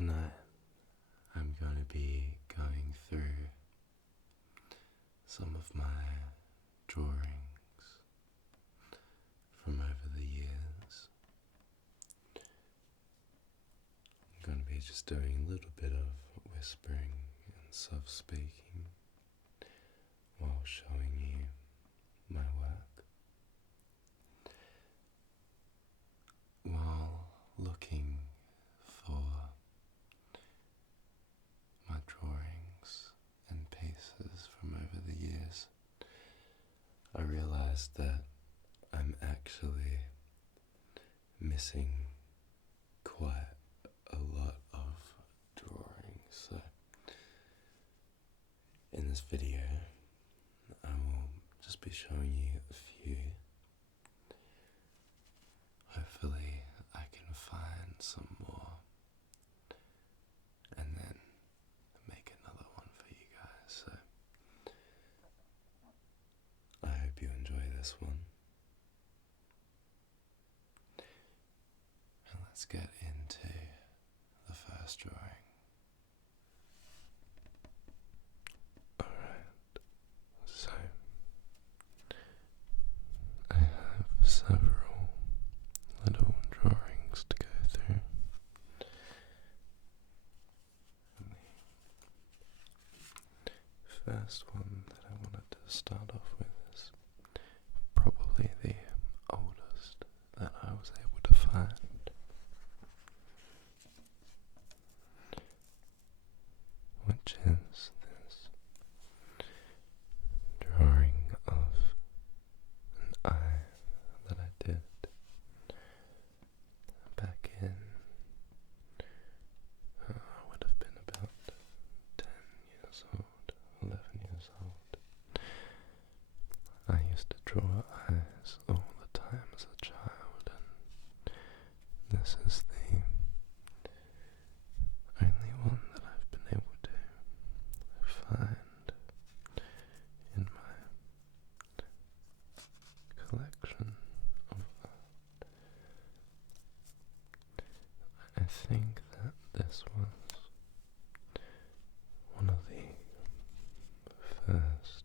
Tonight I'm going to be going through some of my drawings from over the years. I'm going to be just doing a little bit of whispering and soft speaking while showing you my work. While looking for my drawings and pieces from over the years, I realized that I'm actually missing quite a lot of drawings. So in this video I will just be showing you a few. Hopefully I can find some more and then make another one for you guys. So I hope you enjoy this one. And let's get into the first drawing. Alright, so I have several little drawings to go through. The first one that I wanted to start off with is probably the oldest that I was able to find. Which is this drawing of an eye that I did back in, I would have been about 10 years old, 11 years old. I used to draw eyes all the time as a child, and this is the only one that I've been able to find in my collection of art. I think that this was one of the first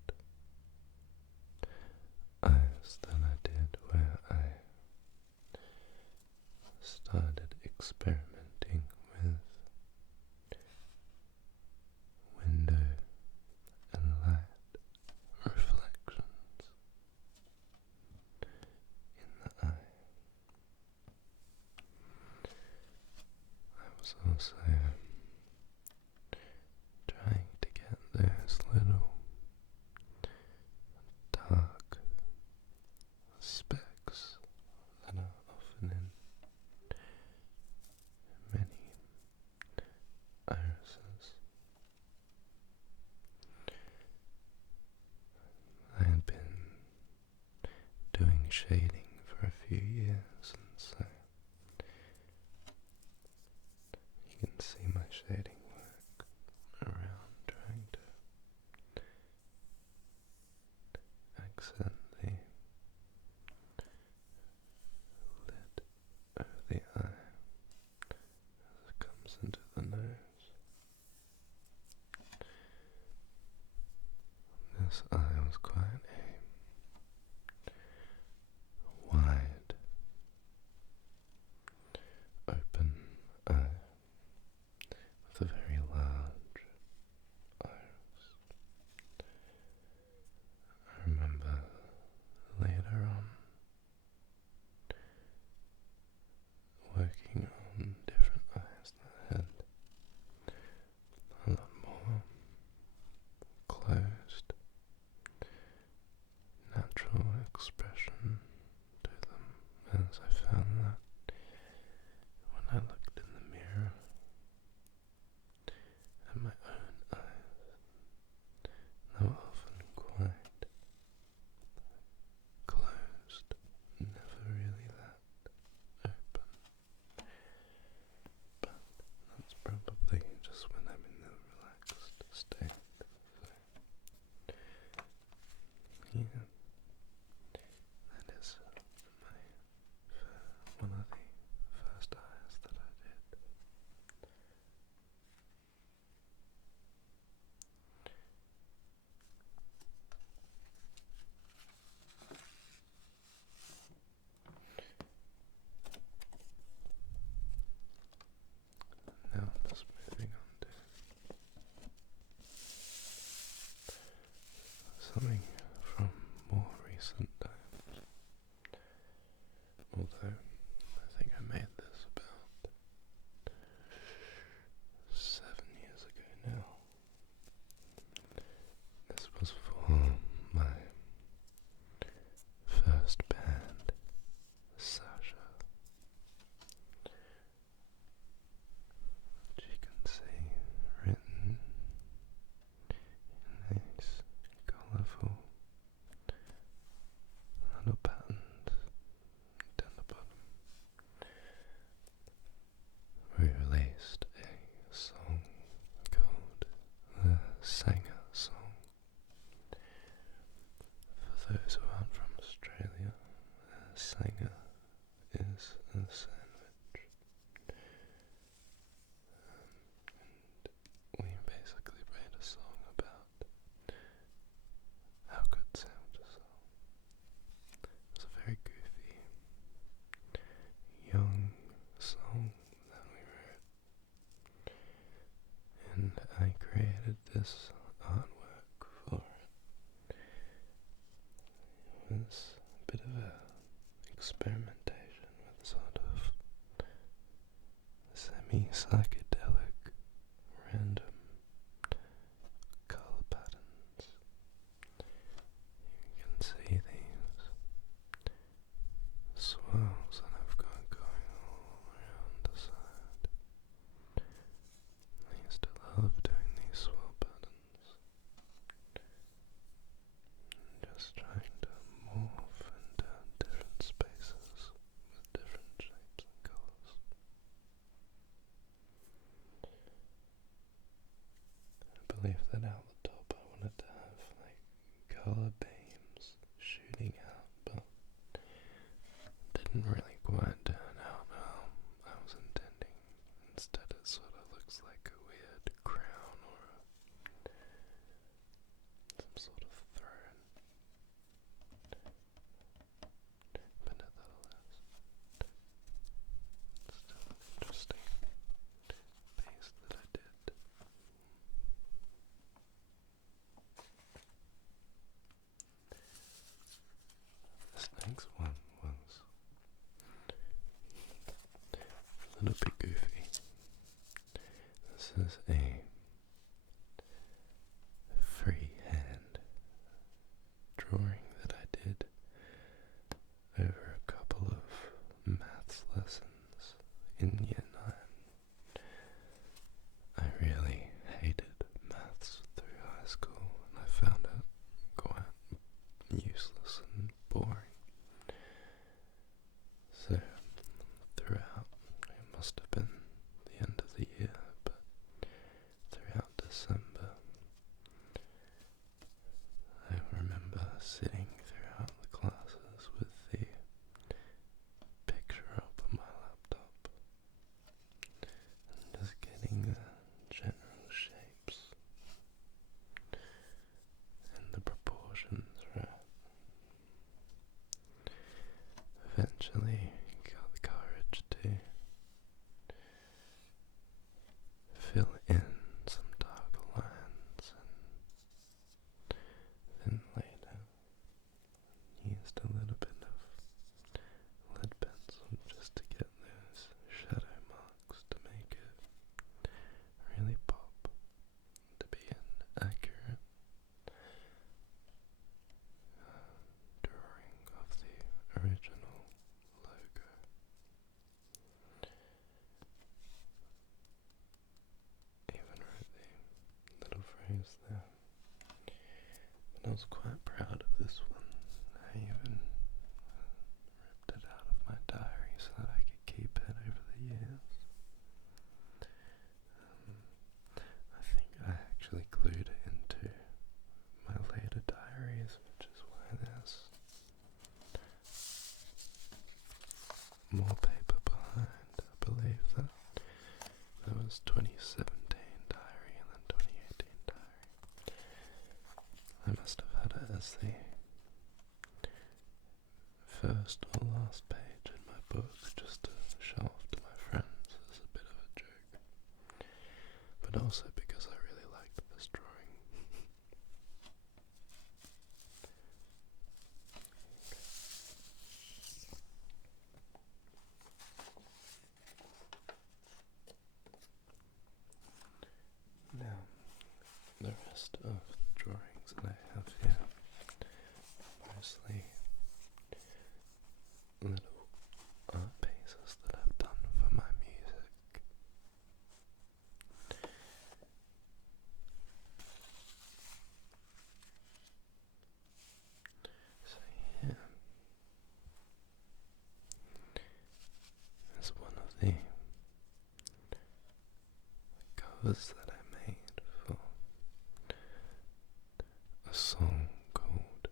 eyes that I did where I started experimenting with window and light reflections in the eye. I was also trying to get those little dark specks that are often in many irises. I had been doing shading for a few years, and so you can see my shading work around trying to accent the lid of the eye as it comes into the nose. This eye was quite a something from more recent times. Although, I think I made this about 7 years ago now. This was for my first band, Sasha, which you can see written in these colourful little patterns down the bottom. We released a song called The Sanger Song. For those who aren't from Australia, a sanger is a sandwich. And we basically made a song about how good sandwiches are. It was a very goofy, young song that we wrote. And I created this artwork for it. It was a bit of a experimentation with sort of semi-psychedelic, random colour patterns. You can see these swirls that I've got going all around the side. I used to love doing these swirl patterns. Just trying to morph into different spaces with different shapes and colours. I believe that out the top I wanted to have like colour beams shooting out, but didn't really quite turn out how I was intending. Instead it sort of looks like a weird crown or some sort of throne. But nevertheless, still an interesting piece that I did. This next one was a little bit goofy. This is a freehand drawing that I did over a couple of maths lessons in year 9. I really hated maths through high school, and I found it quite useless and boring. So throughout, it must have been the end of the year, but throughout December, I remember sitting throughout the classes with the picture up on my laptop and just getting the general shapes and the proportions right. Eventually got the courage to fill in some darker lines, and then later used a little bit of lead pencil just to get those shadow marks to make it really pop, to be an accurate drawing of the original logo. Even wrote the little phrase there. But I was quite proud of this one. I even ripped it out of my diary so that I could keep it over the years. I think I actually glued it into my later diaries, which is why there's more paper behind. I believe that there was 2017 diary and then 2018 diary. I must have had it as the first or last page in my book, just to show off to my friends as a bit of a joke, but also because I really liked this drawing. covers that I made for a song called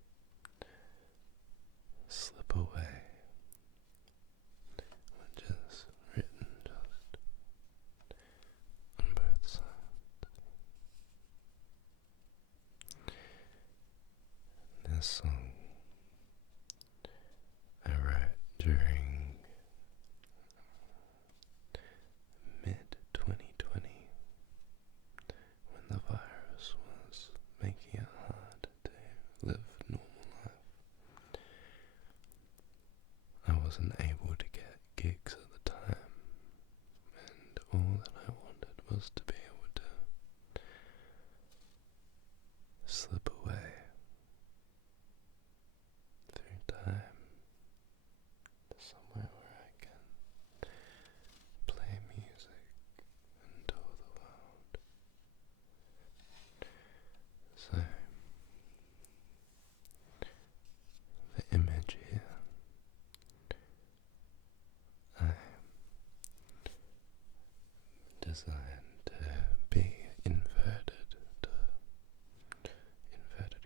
Slip Away, which is written just on both sides. This song I wrote during mid-2020, when the virus was making it hard to live normal life. I wasn't able to get gigs at the time, and all that I wanted was to be able to slip away through time to somewhere where I can play music and tour the world. So, the image here, I designed to be inverted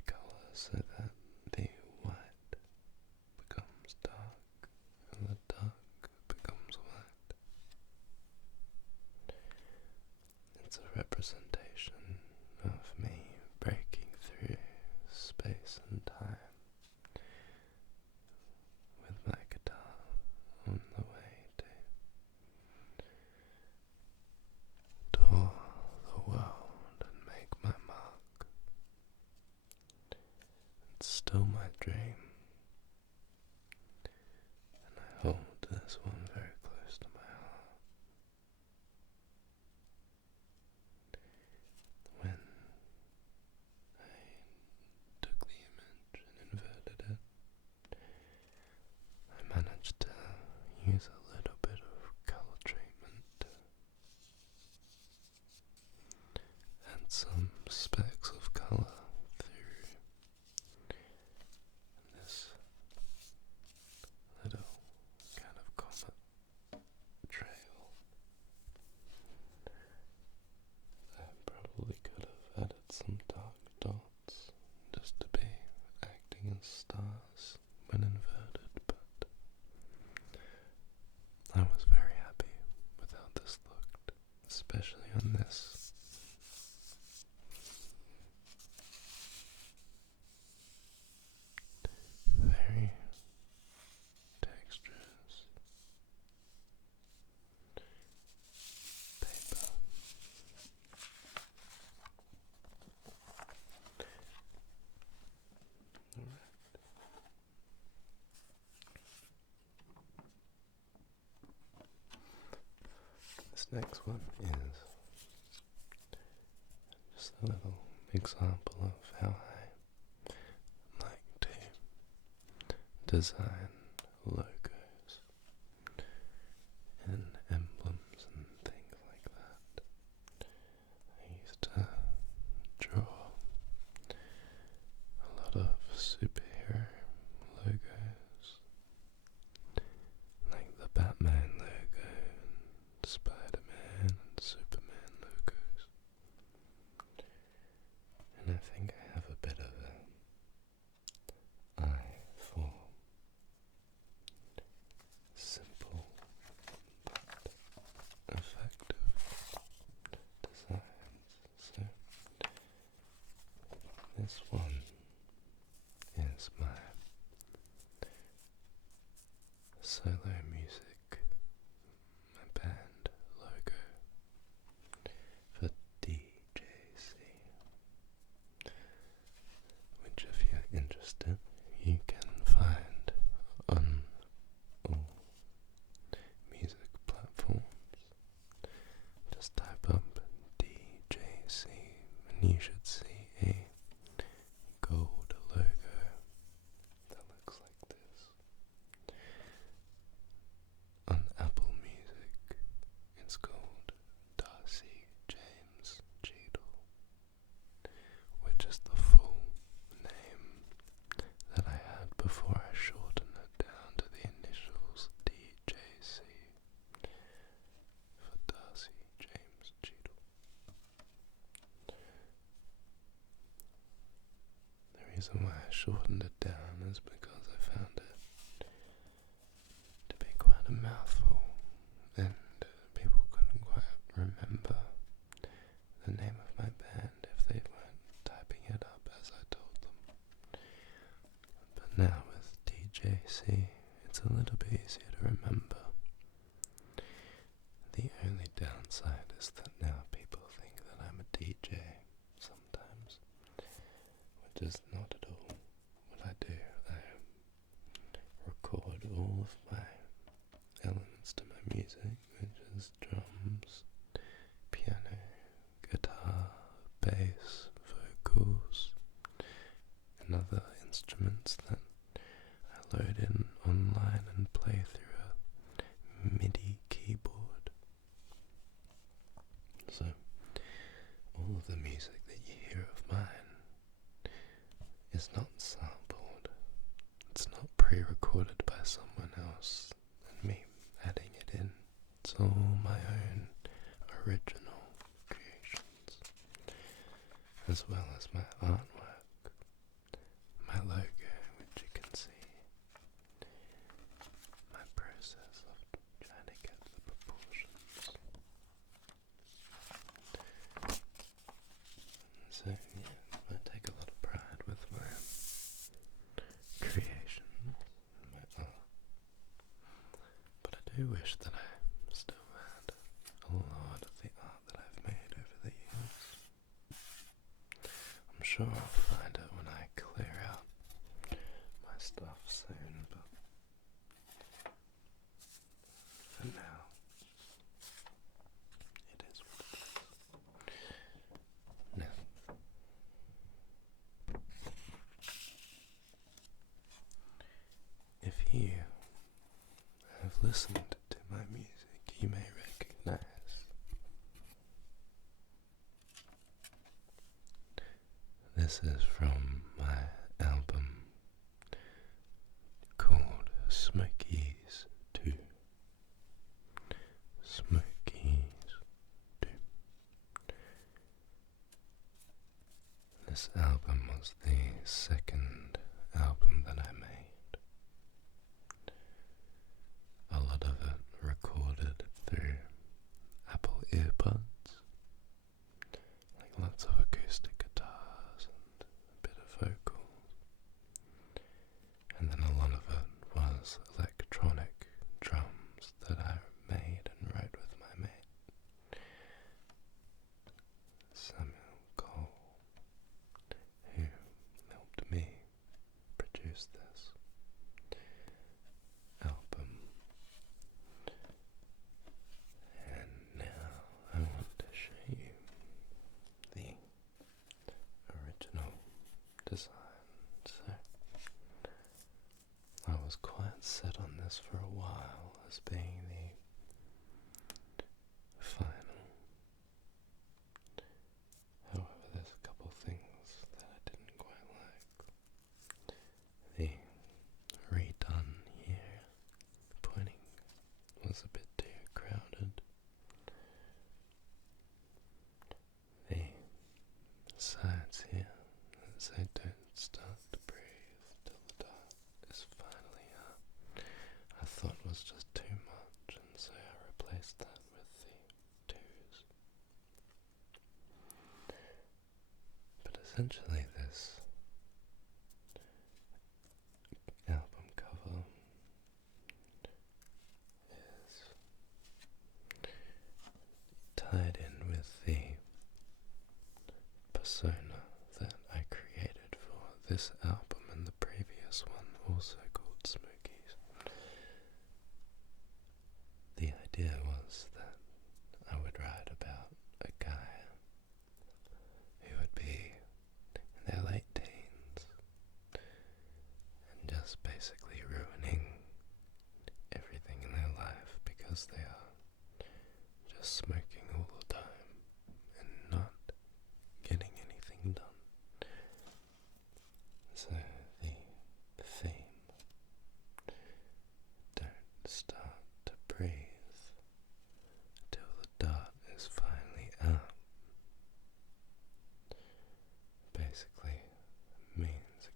colour so that the white becomes dark and the dark becomes white. It's a representation of me breaking through space and time with my guitar on the way to tour the world and make my mark. It's still my dream, and I hold this one very close to my heart. When I took the image and inverted it, I managed to use a little bit of colour treatment to add some specks of colour through this little kind of comet trail. I probably could have added some dark dots just to be acting as stars when inverted, but I was very happy with how this looked, especially on this very texturous paper. This next one is just a little example of how I like to design logos and emblems and things like that. I used to draw a lot of superhero logos, like the Batman logo and Spider-Man and Superman logos. And I think I have a bit of an eye for simple but effective designs. So this one is my solo music, my band logo for DJC, which if you're interested you can find on all music platforms. Just type up DJC and you should see a gold logo that looks like this. reason why I shortened it down is because I found it to be quite a mouthful, and people couldn't quite remember the name of my band if they weren't typing it up as I told them. But now with DJC, it's a little bit easier to remember. The only downside is that now people think that I'm a DJ sometimes, which is not at all what I do. I record all of my elements to my music, which is drums, piano, guitar, bass, vocals, and other instruments that I load in online and play through a MIDI keyboard. So all of the music that you hear of mine is not sampled. It's not pre-recorded by someone else and me adding it in. It's all my own original creations, as well as my artwork, my logo, which you can see, my process of trying to get the proportions. So yeah, I take a lot of pride with my creation, my art, but I do wish that I still had a lot of the art that I've made over the years. I'm sure I'll find it when I clear out my stuff soon, but for now, it is what it is. Now, if you have listened to my music, you may recognize this is from my album called Smokies 2. Smokies 2. This album was the second album that I made. A lot of it recorded through Apple earbuds, like lots of acoustic guitars and a bit of vocals, and then a lot of it was electronic drums that I made and wrote with my mate Samuel Cole, who helped me produce this album. And now I want to show you the original design. So I was quite set on this for a while as being the final. However, there's a couple things that I didn't quite like. The redone here, pointing, was a bit too crowded. The sides here that say don't start to breathe till the dart is finally up, I thought was just too much, and so I replaced that with the twos. But essentially this album cover is tied in with the persona that I created for this album and the previous one, also called Smokies. The idea was that I would write about a guy who would be in their late teens and just basically ruining everything in their life because they are just smoking all the time and not getting anything done. So the theme, don't start to breathe till the dart is finally out, basically means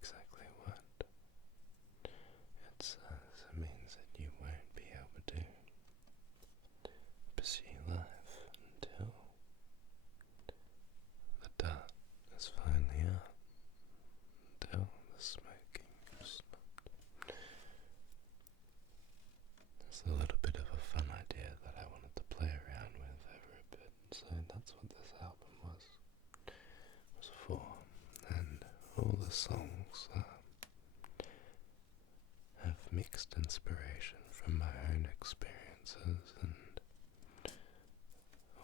was a little bit of a fun idea that I wanted to play around with over a bit, so that's what this album was for. And all the songs have mixed inspiration from my own experiences and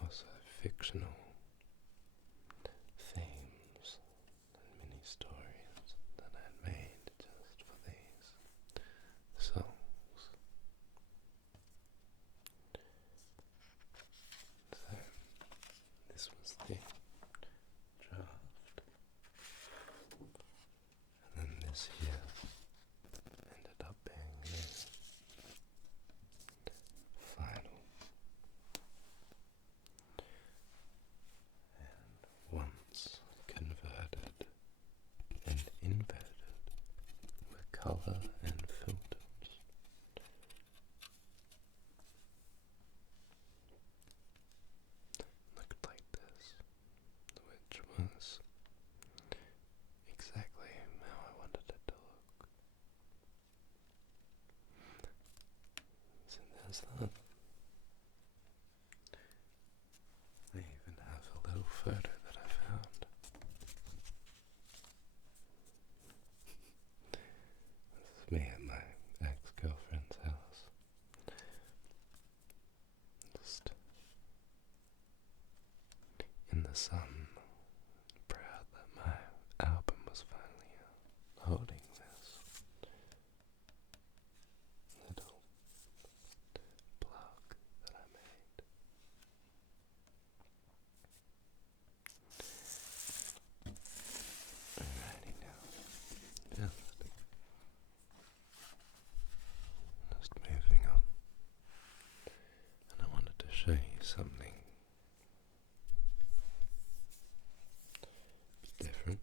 also fictional themes and mini stories that I had made just for these songs. So this was the draft, and then this here ended up being the final. And once converted and inverted with colour and filters, looked like this, which was exactly how I wanted it to look. So there's that. I even have a little photo that I found. This is me at my ex-girlfriend's house. Just in the sun, proud that my album was finally out, holding this little plug that I made. Alrighty now, just moving on, and I wanted to show you something different.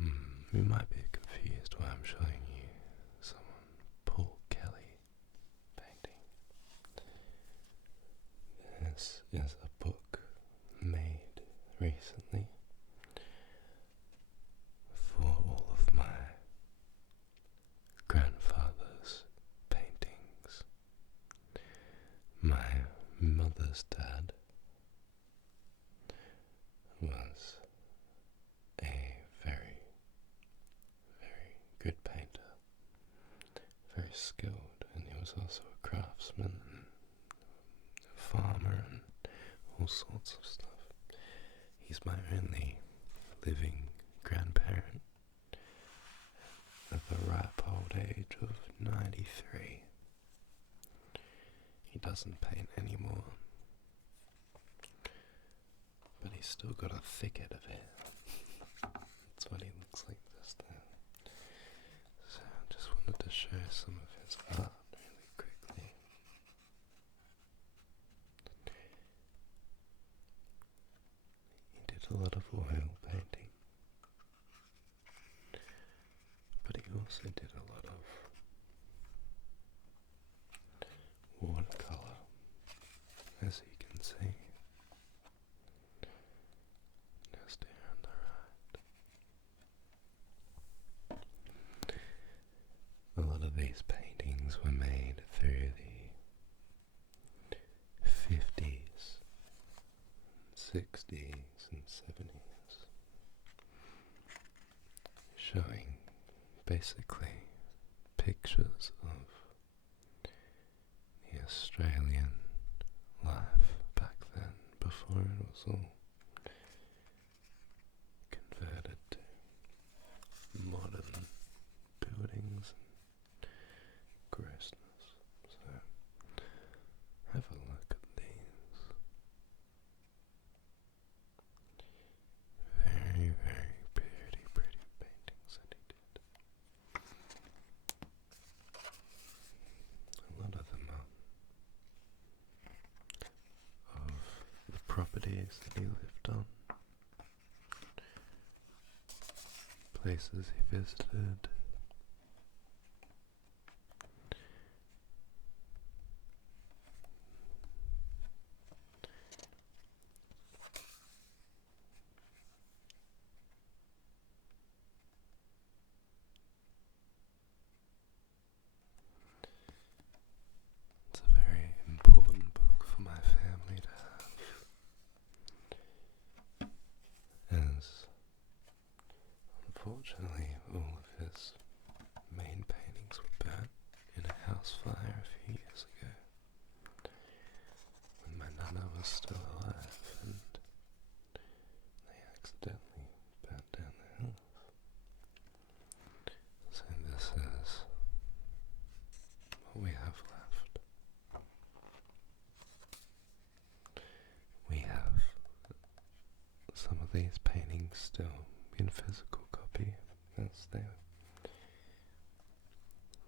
Now you might be confused why I'm showing you some Paul Kelly painting. This is a book made recently for all of my grandfather's paintings. My mother's dad was a very, very good painter, very skilled, and he was also a craftsman and a farmer and all sorts of stuff. He's my only living grandparent at the ripe old age of 93. He doesn't paint anymore, but he's still got a thicket of hair. That's what he looks like this time. So I just wanted to show some of his art really quickly. He did a lot of oil painting, but he also did a lot of watercolor, as you can see, just here on the right. A lot of these paintings were made through the 50s, 60s and 70s, showing basically pictures of the Australian life back then, before it was all converted to modern buildings and grossness. So have a look at these. Very, very pretty paintings that he did. A lot of them are of the properties that he lived on, places he visited. unfortunately, all of his main paintings were burnt in a house fire a few years ago when my nana was still alive, and they accidentally burnt down the house. So this is what we have left. We have some of these paintings still in physical copy, as they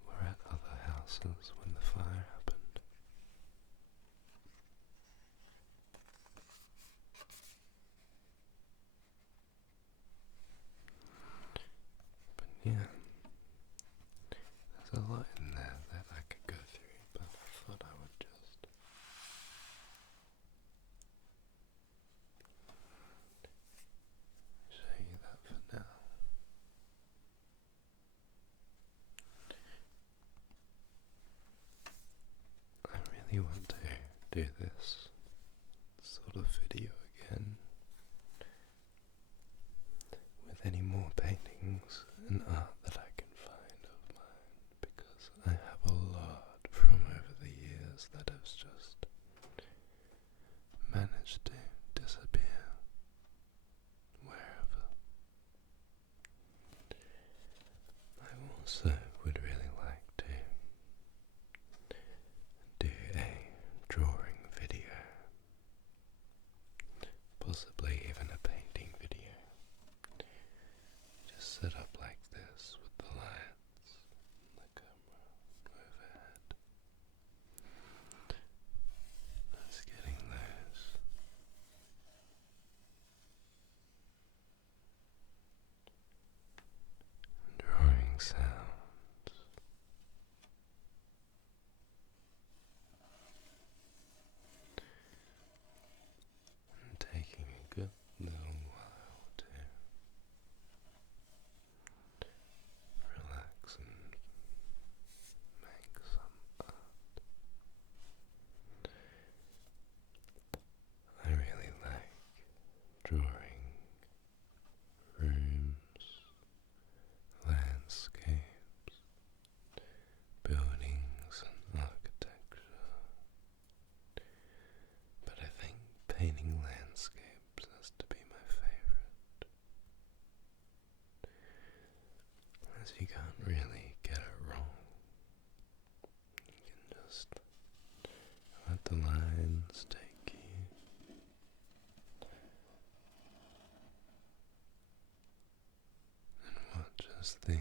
were at other houses when the fire happened. But yeah, there's a lot in there that I could go through, but I thought I would just show you that for now. I really want to do this sort of video again with any more paintings and art that I can find of mine, because I have a lot from over the years that has just managed to disappear wherever. I also would really like to do a drawing video, possibly even a painting video. Just set up like this with the lights and the camera overhead. Just getting those drawing sounds and taking a good little while to relax and make some art. I really like drawing rooms, landscapes, buildings and architecture, but I think painting landscapes has to be my favourite, as you can't really get it wrong. You can just let the lines take you, and watch as the